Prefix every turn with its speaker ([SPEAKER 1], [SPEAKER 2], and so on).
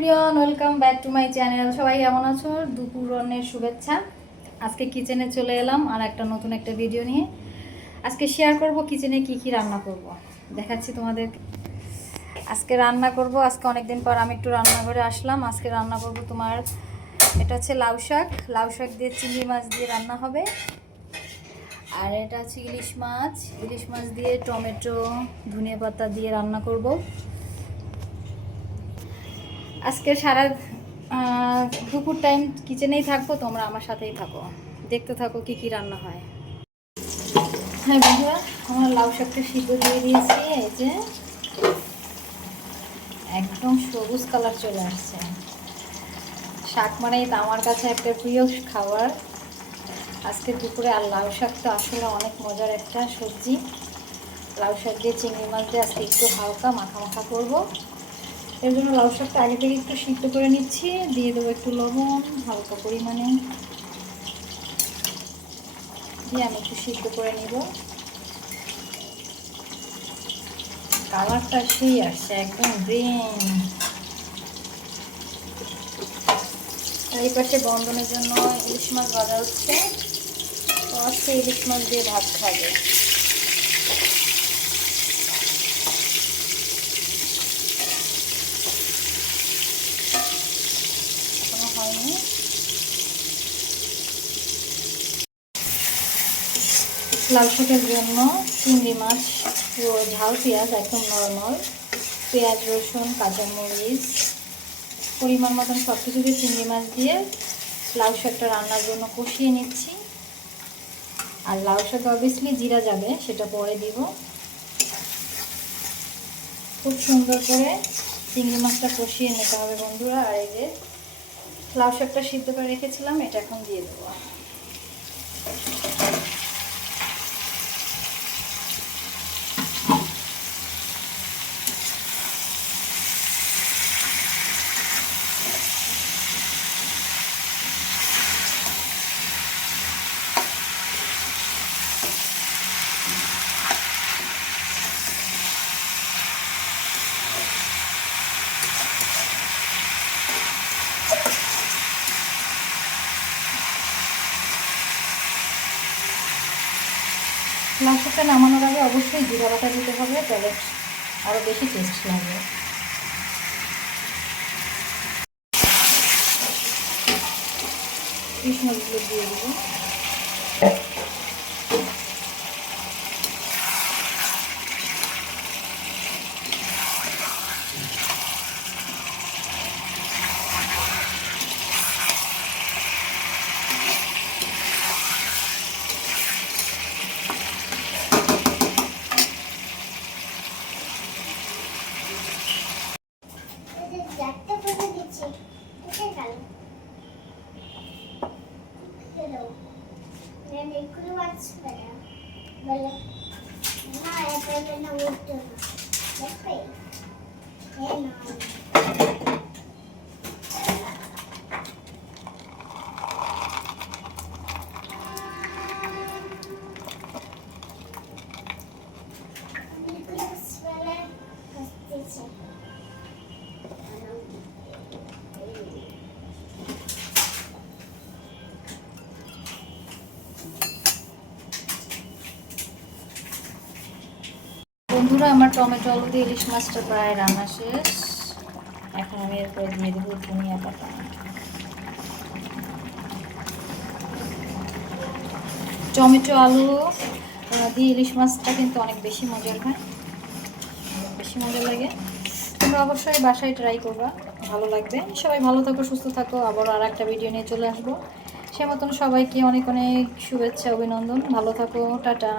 [SPEAKER 1] Everyone, welcome back to my channel. সবাই কেমন আছো? দুপুর রান্নের শুভেচ্ছা। আজকে কিচেনে চলে এলাম আর একটা নতুন একটা ভিডিও নিয়ে। আজকে শেয়ার করব কিচেনে কি কি রান্না করব। দেখাচ্ছি তোমাদের আজকে রান্না করব। আজকে অনেক দিন পর আমি একটু রান্নাঘরে আসলাম। আজকে রান্না করব তোমার, এটা হচ্ছে লাউ শাক। লাউ শাক দিয়ে চিংড়ি মাছ দিয়ে রান্না হবে। আর এটা হচ্ছে ইলিশ মাছ। ইলিশ মাছ দিয়ে টমেটো, ধনিয়া পাতা দিয়ে রান্না করব। আজকে সারা দুপুর টাইম কিচেনেই থাকব, তোমরা আমার সাথেই থাকো। দেখতে থাকো কি কি রান্না হয়। হ্যাঁ বন্ধুরা, আমার লাউ শাকটা সিদ্ধ দিয়ে দিয়েছি, এই যে একদম সবুজ কালার চলে আসছে। শাক মানেই তো আমার কাছে একটা প্রিয় খাবার। আজকে দুপুরে আর লাউ শাক তো আসলে অনেক মজার একটা সবজি। লাউ শাক দিয়ে চিংড়ি মাছ দিয়ে আজকে একটু হালকা মাখা মাখা করব। এর জন্য লাউ শাকটা আগে থেকে একটু সিদ্ধ করে নিচ্ছি। দিয়ে দেবো একটু লবণ, হালকা পরিমাণে। দিয়ে আমি একটু সিদ্ধ করে নিব। কালারটা সেই আসছে, একদম গ্রিন এই পাশে বন্ধনের জন্য ইলিশ মাছ ভাজা হচ্ছে। তো আজকে ইলিশ মাছ দিয়ে ভাত খাবে। হয়নি। লাল শাকের জন্য চিংড়ি মাছ ঝাল পেঁয়াজ একদম নর্মাল পেঁয়াজ, রসুন কাঁচামরিচ পরিমাণ মতন সব কিছু দিয়ে চিংড়ি মাছ দিয়ে লাউ শাকটা রান্নার জন্য কষিয়ে নিচ্ছি। আর লাউ শাক অবভিয়াসলি জিরা যাবে, সেটা পরে দিব। খুব সুন্দর করে চিংড়ি মাছটা কষিয়ে নিতে হবে বন্ধুরা, আর এই যে লাউ শাকটা সিদ্ধ করে রেখেছিলাম এটা এখন দিয়ে দেবো। শাকটা নামানোর আগে অবশ্যই জিরা বাটা দিতে হবে, তাহলে আরও বেশি টেস্ট লাগবে। কৃষ্ণ দিয়ে দেবো।
[SPEAKER 2] ఎక్కువ మర్చిపోయా? ఎప్పుడైనా ఉంటున్నా చెప్పే నేను
[SPEAKER 1] বন্ধুরা, আমার টমেটো আলু দিয়ে ইলিশ মাছটা প্রায় রান্না শেষ। এখন আমি এরপরে দিয়ে দেবো ধনিয়া পাতা। টমেটো, আলু দিয়ে ইলিশ মাছটা কিন্তু অনেক বেশি মজার হয়। বেশি মজা লাগে। তোমরা অবশ্যই বাসায় ট্রাই করবা, ভালো লাগবে। সবাই ভালো থাকো, সুস্থ থাকো। আবার আর একটা ভিডিও নিয়ে চলে আসব। সে মতন সবাইকে অনেক অনেক শুভেচ্ছা, অভিনন্দন। ভালো থাকো, টাটা।